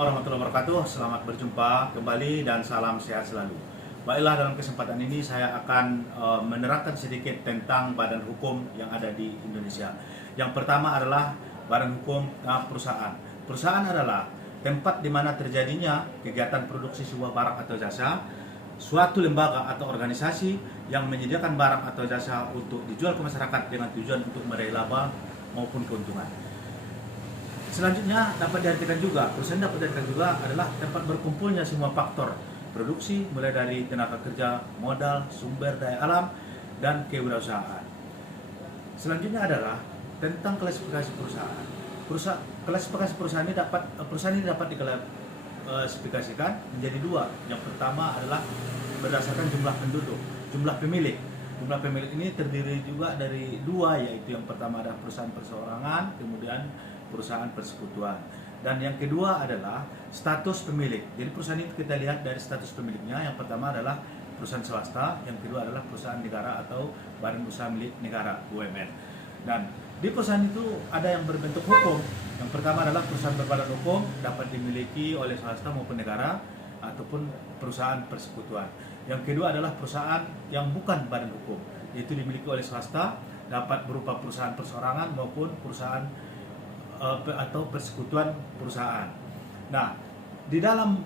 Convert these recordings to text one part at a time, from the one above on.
warahmatullahi wabarakatuh. Selamat berjumpa kembali dan salam sehat selalu. Baiklah, dalam kesempatan ini saya akan menerangkan sedikit tentang badan hukum yang ada di Indonesia. Yang pertama adalah badan hukum perusahaan. Perusahaan adalah tempat di mana terjadinya kegiatan produksi sebuah barang atau jasa, suatu lembaga atau organisasi yang menyediakan barang atau jasa untuk dijual ke masyarakat dengan tujuan untuk meraih laba maupun keuntungan. Selanjutnya dapat diartikan juga, perusahaan dapat diartikan juga adalah tempat berkumpulnya semua faktor produksi, mulai dari tenaga kerja, modal, sumber daya alam, dan kewirausahaan. Selanjutnya adalah tentang klasifikasi perusahaan. Klasifikasi perusahaan ini dapat diklasifikasikan menjadi dua. Yang pertama adalah berdasarkan jumlah penduduk, jumlah pemilik. Jumlah pemilik ini terdiri juga dari dua, yaitu yang pertama adalah perusahaan perseorangan, kemudian perusahaan persekutuan. Dan yang kedua adalah status pemilik. Jadi perusahaan itu kita lihat dari status pemiliknya. Yang pertama adalah perusahaan swasta, yang kedua adalah perusahaan negara atau badan usaha milik negara (BUMN). Dan di perusahaan itu ada yang berbentuk hukum. Yang pertama adalah perusahaan berbadan hukum, dapat dimiliki oleh swasta maupun negara, ataupun perusahaan persekutuan. Yang kedua adalah perusahaan yang bukan badan hukum, yaitu dimiliki oleh swasta, dapat berupa perusahaan perseorangan maupun perusahaan atau persekutuan perusahaan. Nah, di dalam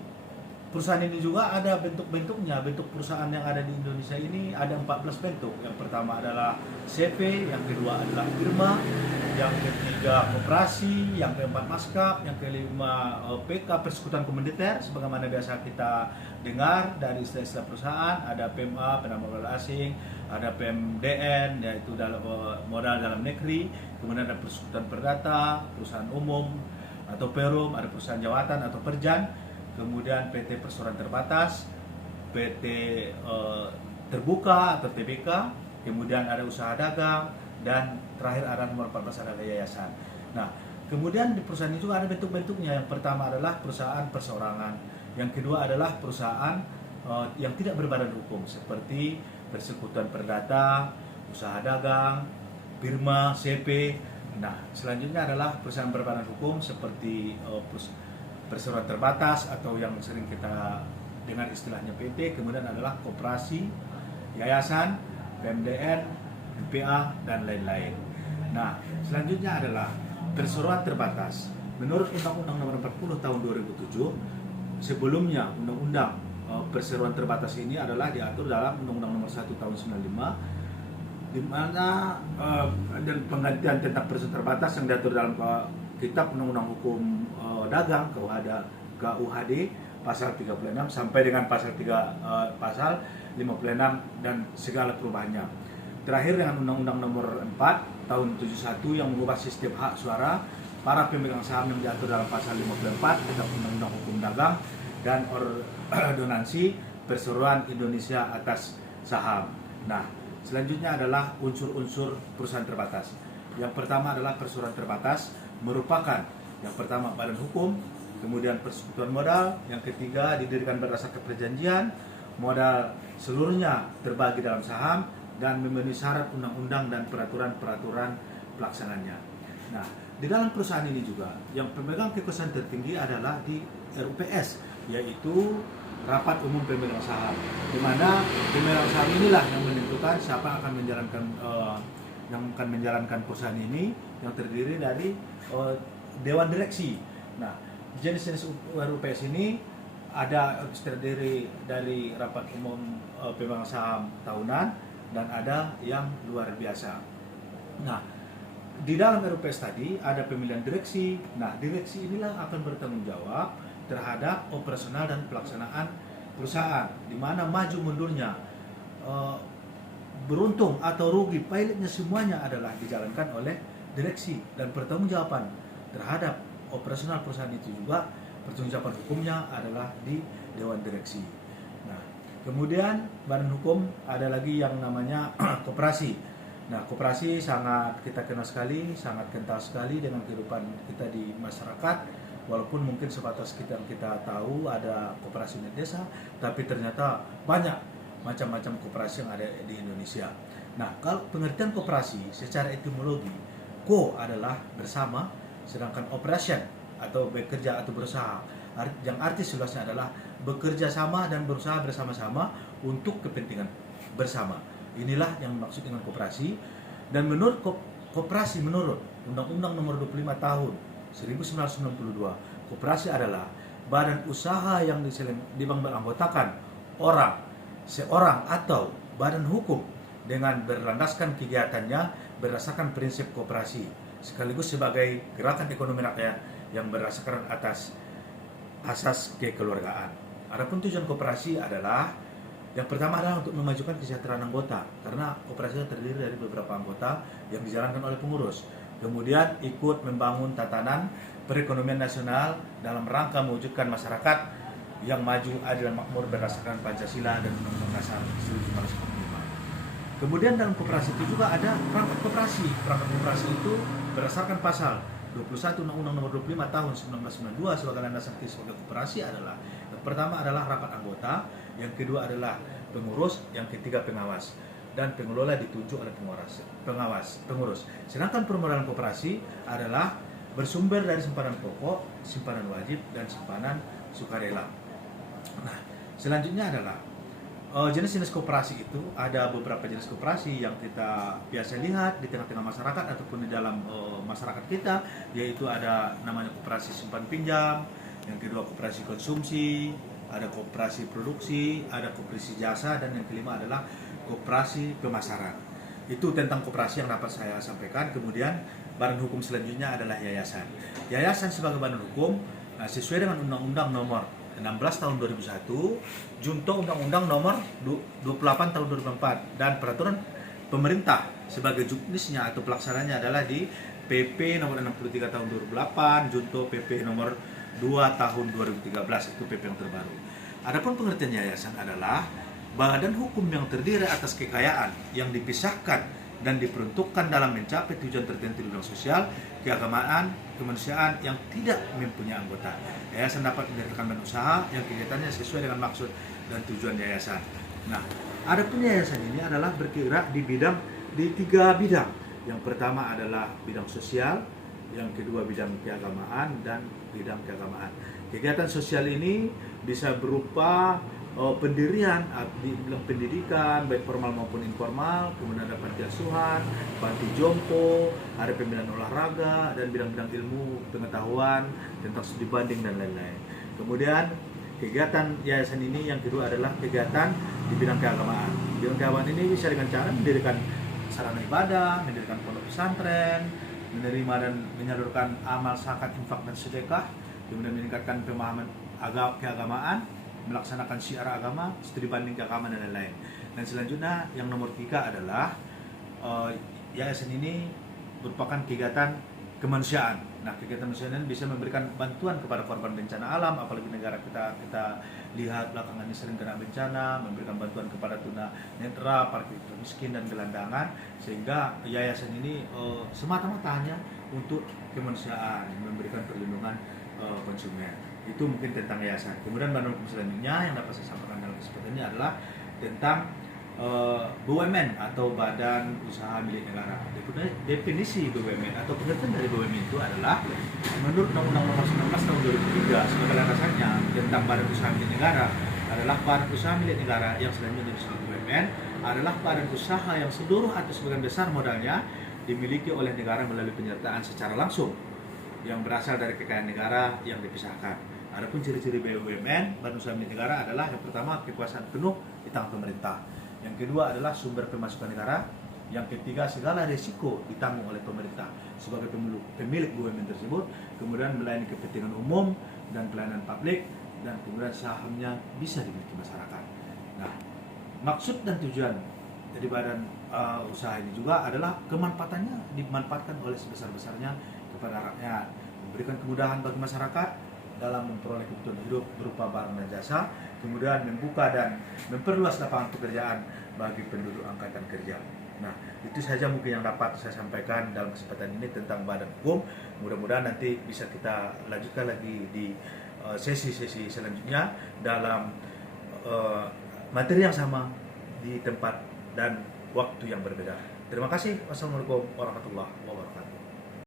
perusahaan ini juga ada bentuk-bentuknya. Bentuk perusahaan yang ada di Indonesia ini ada 14 bentuk. Yang pertama adalah CV, yang kedua adalah firma, yang ketiga koperasi, yang keempat maskap, yang kelima PK, persekutuan komunitas, sebagaimana biasa kita dengar dari istilah-istilah perusahaan. Ada PMA, penambang modal asing, ada PMDN, yaitu dalam modal dalam negeri, kemudian ada persekutuan perdata, perusahaan umum atau perum, ada perusahaan jawatan atau perjan, kemudian PT perseroan terbatas, PT terbuka atau TBK, kemudian ada usaha dagang, dan terakhir ada nomor 14 adalah yayasan. Nah, kemudian di perusahaan itu ada bentuk-bentuknya. Yang pertama adalah perusahaan perseorangan, yang kedua adalah perusahaan yang tidak berbadan hukum seperti persekutuan perdata, usaha dagang, firma, CP. Nah, selanjutnya adalah perusahaan berbadan hukum seperti perseroan terbatas atau yang sering kita dengar istilahnya PT, kemudian adalah koperasi, yayasan, PMDN, MPA, dan lain-lain. Nah, selanjutnya adalah perseroan terbatas. Menurut Undang-Undang Nomor 40 Tahun 2007, sebelumnya Undang-Undang perseroan terbatas ini adalah diatur dalam Undang-Undang Nomor 1 Tahun 95, di mana dan penggantian tentang perseroan terbatas yang diatur dalam Kitab Undang-Undang Hukum Dagang KUHD pasal 36 sampai dengan pasal 56 dan segala perubahannya. Terakhir dengan Undang-Undang Nomor 4 Tahun 71 yang mengubah sistem hak suara para pemegang saham yang diatur dalam pasal 54 Kitab Undang-Undang Hukum Dagang dan Ordonansi Perseroan Indonesia atas saham. Nah, selanjutnya adalah unsur-unsur perusahaan terbatas. Yang pertama adalah perseroan terbatas, merupakan yang pertama badan hukum, kemudian persekutuan modal, yang ketiga didirikan berdasarkan perjanjian, modal seluruhnya terbagi dalam saham, dan memenuhi syarat undang-undang dan peraturan-peraturan pelaksananya. Nah, di dalam perusahaan ini juga yang pemegang kekuasaan tertinggi adalah di RUPS, yaitu Rapat Umum Pemegang Saham, di mana pemegang saham inilah yang menentukan siapa akan menjalankan perusahaan ini, yang terdiri dari Dewan Direksi. Nah, jenis-jenis RUPS ini ada terdiri dari Rapat Umum Pemegang Saham tahunan, dan ada yang luar biasa. Nah, di dalam RUPS tadi ada pemilihan direksi. Nah, direksi inilah akan bertanggung jawab terhadap operasional dan pelaksanaan perusahaan, di mana maju mundurnya, beruntung atau rugi, pilotnya semuanya adalah dijalankan oleh direksi, dan pertanggungjawaban terhadap operasional perusahaan itu juga pertanggungjawaban hukumnya adalah di Dewan Direksi. Nah, kemudian badan hukum ada lagi yang namanya koperasi. Nah, koperasi sangat kita kenal sekali, sangat kental sekali dengan kehidupan kita di masyarakat. Walaupun mungkin sebatas kita tahu ada koperasi unit desa, tapi ternyata banyak macam-macam koperasi yang ada di Indonesia. Nah, kalau pengertian koperasi secara etimologi, ko adalah bersama, sedangkan operation atau bekerja atau berusaha yang arti seluasnya adalah bekerja sama dan berusaha bersama-sama untuk kepentingan bersama. Inilah yang dimaksud dengan koperasi. Dan menurut koperasi, menurut Undang-Undang Nomor 25 Tahun 1992, koperasi adalah badan usaha yang beranggotakan seorang atau badan hukum dengan berlandaskan kegiatannya berdasarkan prinsip koperasi, sekaligus sebagai gerakan ekonomi rakyat yang berdasarkan atas asas kekeluargaan. Adapun tujuan koperasi adalah yang pertama adalah untuk memajukan kesejahteraan anggota, karena koperasi terdiri dari beberapa anggota yang dijalankan oleh pengurus. Kemudian ikut membangun tatanan perekonomian nasional dalam rangka mewujudkan masyarakat yang maju, adil dan makmur berdasarkan Pancasila dan Undang-Undang Dasar 1945. Kemudian dalam koperasi itu juga ada perangkat koperasi. Perangkat koperasi itu berdasarkan pasal 21 Undang-Undang Nomor 25 Tahun 1992 sebagai landasan sebagai koperasi adalah yang pertama adalah rapat anggota, yang kedua adalah pengurus, yang ketiga pengawas, dan pengelola ditunjuk oleh pengurus. Sedangkan permodalan koperasi adalah bersumber dari simpanan pokok, simpanan wajib, dan simpanan sukarela. Nah, selanjutnya adalah jenis-jenis koperasi itu. Ada beberapa jenis koperasi yang kita biasa lihat di tengah-tengah masyarakat ataupun di dalam masyarakat kita, yaitu ada namanya koperasi simpan pinjam, yang kedua koperasi konsumsi, ada koperasi produksi, ada koperasi jasa, dan yang kelima adalah koperasi pemasaran. Itu tentang koperasi yang dapat saya sampaikan. Kemudian badan hukum selanjutnya adalah yayasan. Yayasan sebagai badan hukum sesuai dengan Undang-Undang Nomor 16 Tahun 2001, junto Undang-Undang Nomor 28 Tahun 2004, dan peraturan pemerintah sebagai juknisnya atau pelaksananya adalah di PP Nomor 63 Tahun 2008, junto PP Nomor 2 Tahun 2013, itu PP yang terbaru. Adapun pengertian yayasan adalah badan hukum yang terdiri atas kekayaan yang dipisahkan dan diperuntukkan dalam mencapai tujuan tertentu di bidang sosial, keagamaan, kemanusiaan yang tidak mempunyai anggota. Yayasan dapat mendirikan badan usaha yang kegiatannya sesuai dengan maksud dan tujuan yayasan. Nah, adapun yayasan ini adalah bergerak di tiga bidang. Yang pertama adalah bidang sosial, yang kedua bidang keagamaan, dan bidang keagamaan. Kegiatan sosial ini bisa berupa pendirian di bidang pendidikan baik formal maupun informal, kemudian ada panti asuhan, panti jompo, ada pembinaan olahraga, dan bidang-bidang ilmu pengetahuan tentang studi banding dan lain-lain. Kemudian kegiatan yayasan ini yang kedua adalah kegiatan di bidang keagamaan. Bidang keagamaan ini bisa dengan cara mendirikan sarana ibadah, mendirikan pondok pesantren, menerima dan menyalurkan amal zakat, infak dan sedekah, kemudian meningkatkan pemahaman keagamaan, melaksanakan syiar agama, studi banding keagamaan, dan lain-lain. Dan selanjutnya yang nomor 3 adalah yayasan ini merupakan kegiatan kemanusiaan. Nah, kegiatan kemanusiaan ini bisa memberikan bantuan kepada korban bencana alam, apalagi negara kita lihat belakangan ini sering kena bencana, memberikan bantuan kepada tunanetra, para miskin dan gelandangan, sehingga yayasan ini semata-mata hanya untuk kemanusiaan, memberikan perlindungan konsumen. Itu mungkin tentang yayasan. Kemudian badan hukum selanjutnya yang dapat saya sampaikan dalam kesempatan ini adalah tentang BUMN atau Badan Usaha Milik Negara. Definisi BUMN atau pengertian dari BUMN itu adalah menurut Undang-Undang Nomor 19 Tahun 2003 sebagai landasannya tentang Badan Usaha Milik Negara adalah badan usaha milik negara yang selanjutnya disebut BUMN adalah badan usaha yang seluruh atau sebagian besar modalnya dimiliki oleh negara melalui penyertaan secara langsung yang berasal dari kekayaan negara yang dipisahkan. Adapun ciri-ciri BUMN, badan usaha milik negara, adalah yang pertama kekuasaan penuh di tangan pemerintah. Yang kedua adalah sumber pemasukan negara. Yang ketiga segala risiko ditanggung oleh pemerintah sebagai pemilik BUMN tersebut. Kemudian melayani kepentingan umum dan pelayanan publik, dan kemudian sahamnya bisa dimiliki masyarakat. Nah, maksud dan tujuan dari badan usaha ini juga adalah kemanfaatannya dimanfaatkan oleh sebesar-besarnya kepada rakyat, memberikan kemudahan bagi masyarakat dalam memperoleh kebutuhan hidup berupa barang dan jasa, kemudian membuka dan memperluas lapangan pekerjaan bagi penduduk angkatan kerja. Nah, itu saja mungkin yang dapat saya sampaikan dalam kesempatan ini tentang badan hukum. Mudah-mudahan nanti bisa kita lanjutkan lagi di sesi-sesi selanjutnya dalam materi yang sama di tempat dan waktu yang berbeda. Terima kasih. Wassalamualaikum warahmatullahi wabarakatuh.